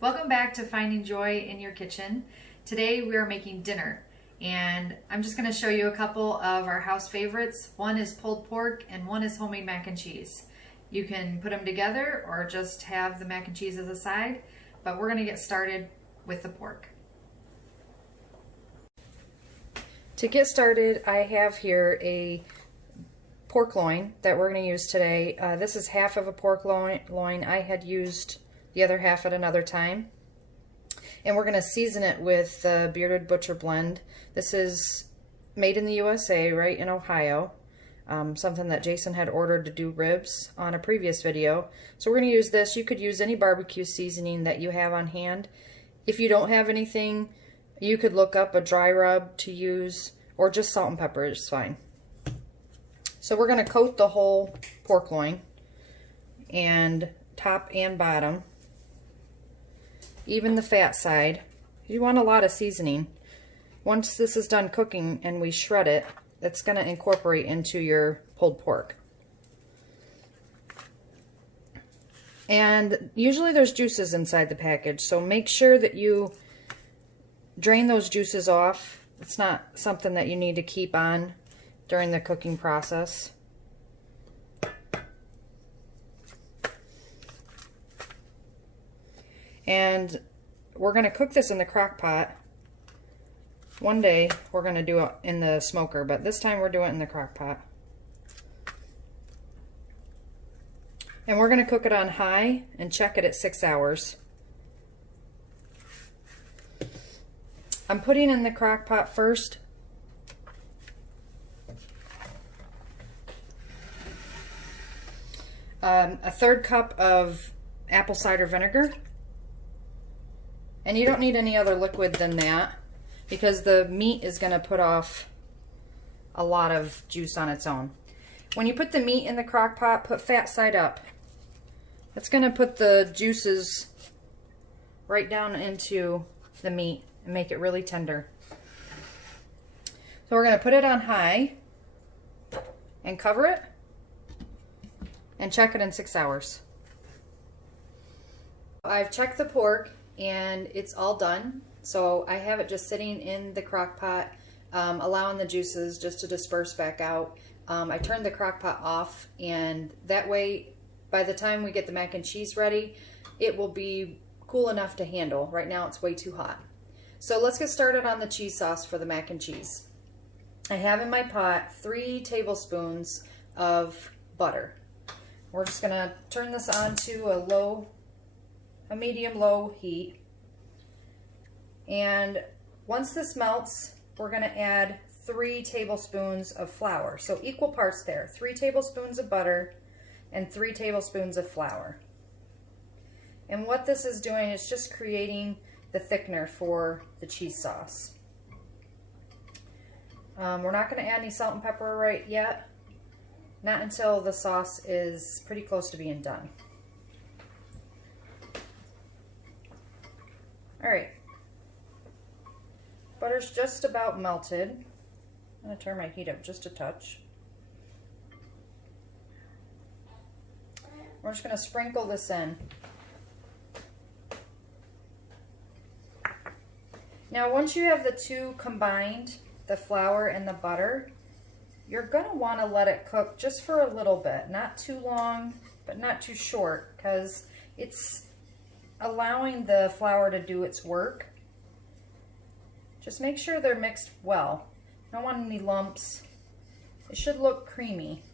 Welcome back to Finding Joy in Your Kitchen. Today we are making dinner, and I'm just going to show you a couple of our house favorites. One is pulled pork and one is homemade mac and cheese. You can put them together or just have the mac and cheese as a side, but we're going to get started with the pork. To get started, I have here a pork loin that we're going to use today. This is half of a pork loin. I had used the other half at another time. And we're going to season it with the Bearded Butcher blend. This is made in the USA, right in Ohio. Something that Jason had ordered to do ribs on a previous video. So we're going to use this. You could use any barbecue seasoning that you have on hand. If you don't have anything, you could look up a dry rub to use, or just salt and pepper is fine. So we're going to coat the whole pork loin, and top and bottom, even the fat side. You want a lot of seasoning. Once this is done cooking and we shred it, it's going to incorporate into your pulled pork. And usually there's juices inside the package, so make sure that you drain those juices off. It's not something that you need to keep on during the cooking process. And we're going to cook this in the crock pot. One day we're going to do it in the smoker, but this time we're doing it in the crock pot. And we're going to cook it on high and check it at 6 hours. I'm putting in the crock pot first a third cup of apple cider vinegar. And you don't need any other liquid than that, because the meat is going to put off a lot of juice on its own. When you put the meat in the crock pot, put fat side up. That's going to put the juices right down into the meat and make it really tender. So we're going to put it on high and cover it and check it in 6 hours. I've checked the pork and it's all done. So I have it just sitting in the crock pot, allowing the juices just to disperse back out. I turned the crock pot off, and that way by the time we get the mac and cheese ready, it will be cool enough to handle. Right now it's way too hot. So let's get started on the cheese sauce for the mac and cheese. I have in my pot 3 tablespoons of butter. We're just gonna turn this on to a medium-low heat. And once this melts, we're going to add 3 tablespoons of flour. So equal parts there. 3 tablespoons of butter and 3 tablespoons of flour. And what this is doing is just creating the thickener for the cheese sauce. We're not going to add any salt and pepper right yet. Not until the sauce is pretty close to being done. Alright, butter's just about melted. I'm going to turn my heat up just a touch. We're just going to sprinkle this in. Now once you have the two combined, the flour and the butter, you're going to want to let it cook just for a little bit. Not too long, but not too short, because it's allowing the flour to do its work. Just make sure they're mixed well. Don't want any lumps. It should look creamy.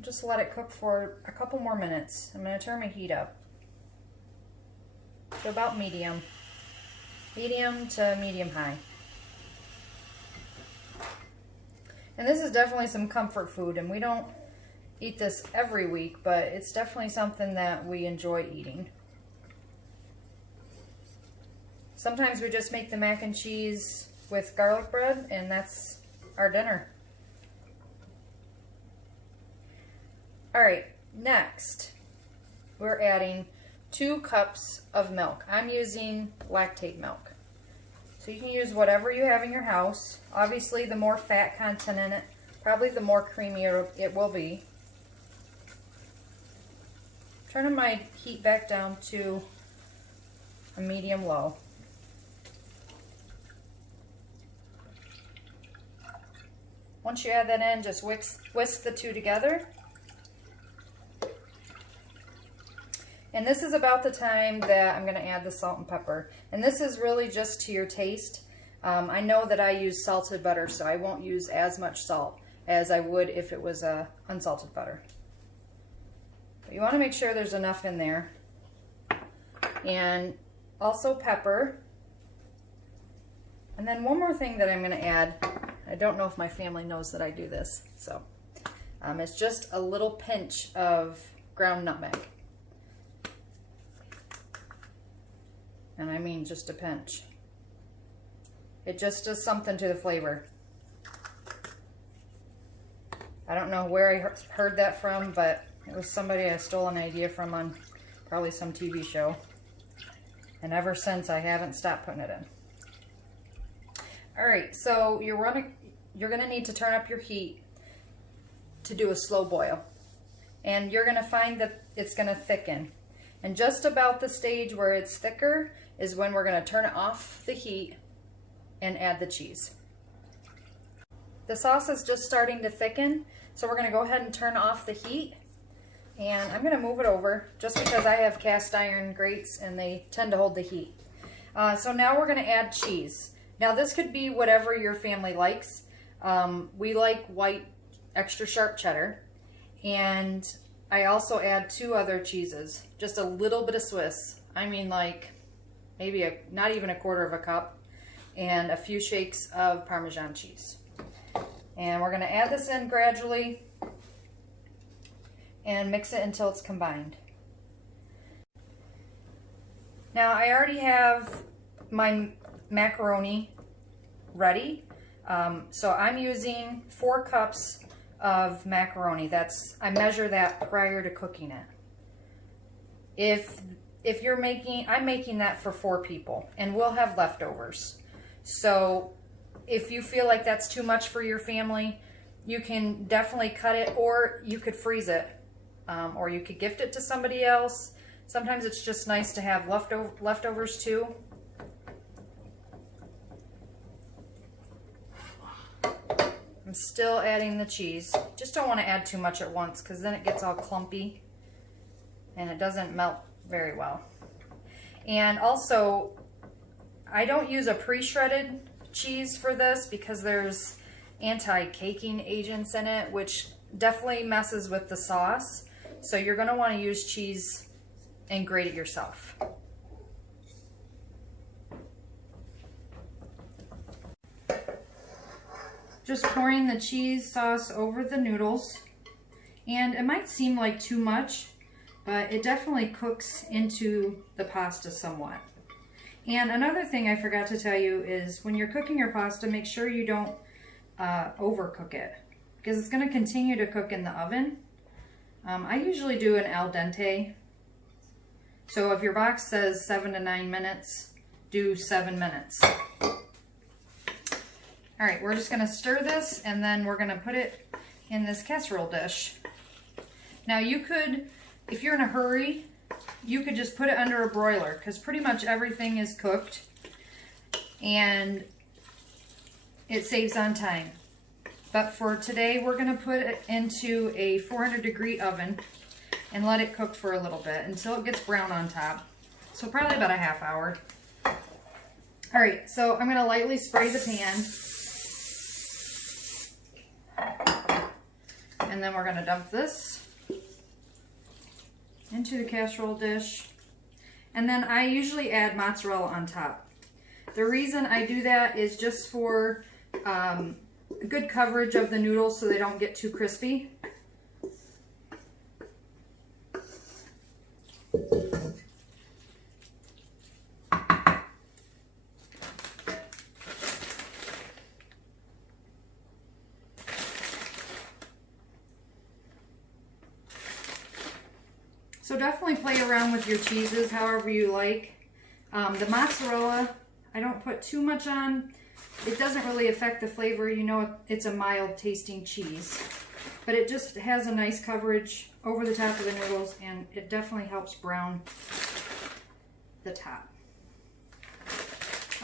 Just let it cook for a couple more minutes. I'm going to turn my heat up to about medium. Medium to medium high. And this is definitely some comfort food, and we don't eat this every week, but it's definitely something that we enjoy eating. Sometimes we just make the mac and cheese with garlic bread, and that's our dinner. Alright, next we're adding 2 cups of milk. I'm using lactate milk. So you can use whatever you have in your house. Obviously, the more fat content in it, probably the more creamier it will be. turning my heat back down to a medium-low. Once you add that in, just whisk the two together. And this is about the time that I'm going to add the salt and pepper. And this is really just to your taste. I know that I use salted butter, so I won't use as much salt as I would if it was unsalted butter. But you want to make sure there's enough in there. And also pepper. And then one more thing that I'm going to add. I don't know if my family knows that I do this, so it's just a little pinch of ground nutmeg. And I mean just a pinch. It just does something to the flavor. I don't know where I heard that from, but it was somebody I stole an idea from on probably some TV show. And ever since, I haven't stopped putting it in. All right, so you're gonna need to turn up your heat to do a slow boil. And you're gonna find that it's gonna thicken. And just about the stage where it's thicker is when we're gonna turn off the heat and add the cheese. The sauce is just starting to thicken, so we're gonna go ahead and turn off the heat. And I'm gonna move it over just because I have cast iron grates and they tend to hold the heat. So now we're gonna add cheese. Now this could be whatever your family likes. We like white extra sharp cheddar, and I also add 2 other cheeses, just a little bit of Swiss. I mean like maybe not even a quarter of a cup, and a few shakes of Parmesan cheese. And we're gonna add this in gradually and mix it until it's combined. Now I already have my macaroni ready. So I'm using 4 cups of macaroni. I measure that prior to cooking it. If you're I'm making that for 4 people, and we'll have leftovers. So if you feel like that's too much for your family, you can definitely cut it, or you could freeze it, or you could gift it to somebody else. Sometimes it's just nice to have leftovers too. I'm still adding the cheese. Just don't want to add too much at once because then it gets all clumpy and it doesn't melt very well. And also, I don't use a pre-shredded cheese for this because there's anti-caking agents in it, which definitely messes with the sauce. So you're going to want to use cheese and grate it yourself. Just pouring the cheese sauce over the noodles. And it might seem like too much, but it definitely cooks into the pasta somewhat. And another thing I forgot to tell you is when you're cooking your pasta, make sure you don't overcook it, because it's going to continue to cook in the oven. I usually do an al dente. So if your box says 7 to 9 minutes, do 7 minutes. All right, we're just gonna stir this and then we're gonna put it in this casserole dish. Now you could, if you're in a hurry, you could just put it under a broiler because pretty much everything is cooked and it saves on time. But for today, we're gonna put it into a 400-degree oven and let it cook for a little bit until it gets brown on top. So probably about a half hour. All right, so I'm gonna lightly spray the pan. And then we're going to dump this into the casserole dish. And then I usually add mozzarella on top. The reason I do that is just for good coverage of the noodles so they don't get too crispy. So definitely play around with your cheeses however you like. The mozzarella, I don't put too much on. It doesn't really affect the flavor. You know, it's a mild tasting cheese. but it just has a nice coverage over the top of the noodles, and it definitely helps brown the top.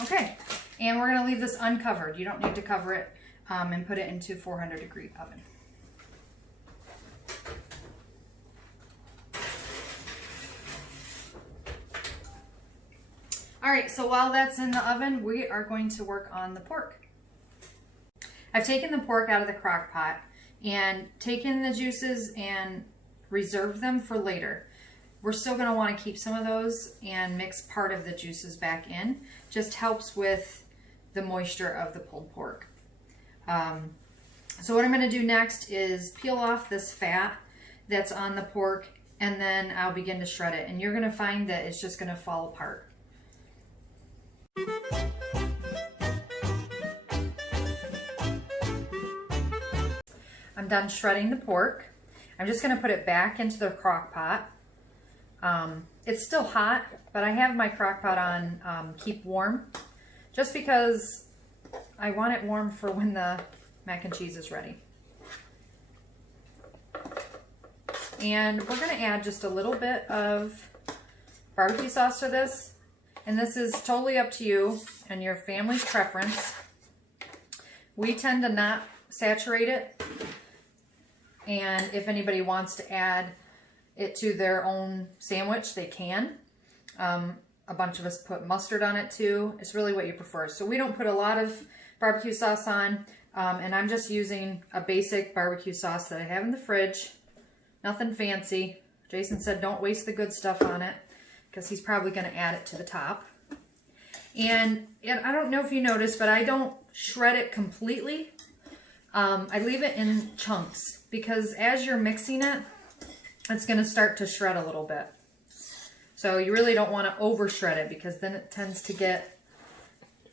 Okay, and we're gonna leave this uncovered. You don't need to cover it, and put it into 400-degree oven. All right, so while that's in the oven, we are going to work on the pork. I've taken the pork out of the crock pot and taken the juices and reserved them for later. We're still gonna wanna keep some of those and mix part of the juices back in. Just helps with the moisture of the pulled pork. So what I'm gonna do next is peel off this fat that's on the pork, and then I'll begin to shred it. And you're gonna find that it's just gonna fall apart. I'm done shredding the pork. I'm just going to put it back into the crock pot. It's still hot, but I have my crock pot on keep warm, just because I want it warm for when the mac and cheese is ready. And we're going to add just a little bit of barbecue sauce to this. And this is totally up to you and your family's preference. We tend to not saturate it. And if anybody wants to add it to their own sandwich, they can. A bunch of us put mustard on it too. It's really what you prefer. So we don't put a lot of barbecue sauce on. And I'm just using a basic barbecue sauce that I have in the fridge. Nothing fancy. Jason said don't waste the good stuff on it, because he's probably going to add it to the top. And I don't know if you noticed, but I don't shred it completely. I leave it in chunks, because as you're mixing it, it's going to start to shred a little bit. So you really don't want to over shred it, because then it tends to get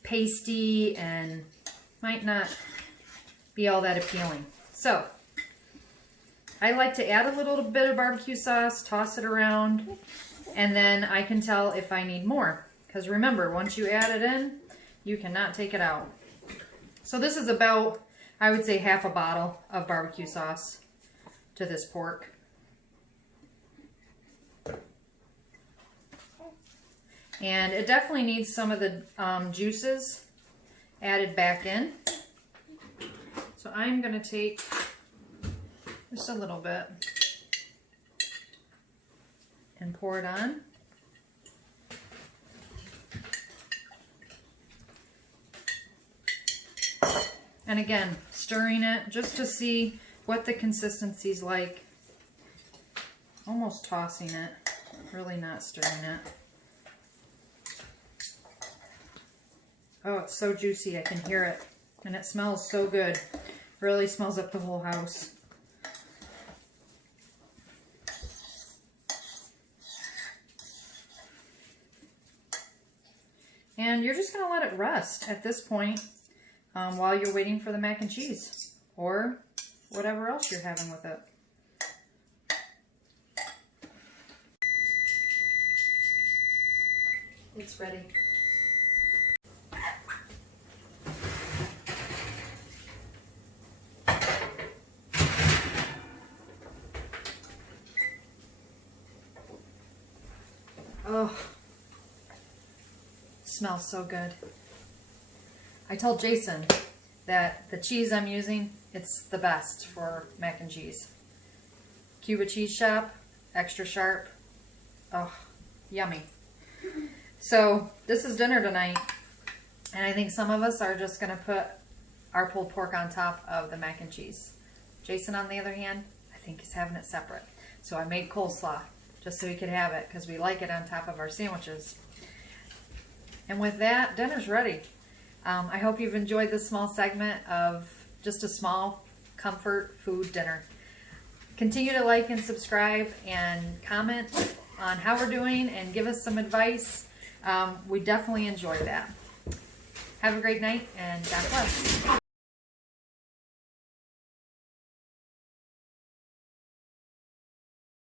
pasty and might not be all that appealing. So I like to add a little bit of barbecue sauce, toss it around, and then I can tell if I need more. Because remember, once you add it in, you cannot take it out. So this is about, I would say, half a bottle of barbecue sauce to this pork. And it definitely needs some of the juices added back in. So I'm going to take just a little bit and pour it on. And again, stirring it just to see what the consistency's like. Almost tossing it, really not stirring it. Oh, it's so juicy, I can hear it. And it smells so good. Really smells up the whole house. And you're just going to let it rest at this point while you're waiting for the mac and cheese or whatever else you're having with it. It's ready. Oh, smells so good. I told Jason that the cheese I'm using, it's the best for mac and cheese. Cuba Cheese Shop, extra sharp. Oh, yummy. So this is dinner tonight, and I think some of us are just going to put our pulled pork on top of the mac and cheese. Jason, on the other hand, I think he's having it separate. So I made coleslaw just so he could have it, because we like it on top of our sandwiches. And with that, dinner's ready. I hope you've enjoyed this small segment of just a small comfort food dinner. Continue to like and subscribe and comment on how we're doing and give us some advice. We definitely enjoy that. Have a great night, and God bless.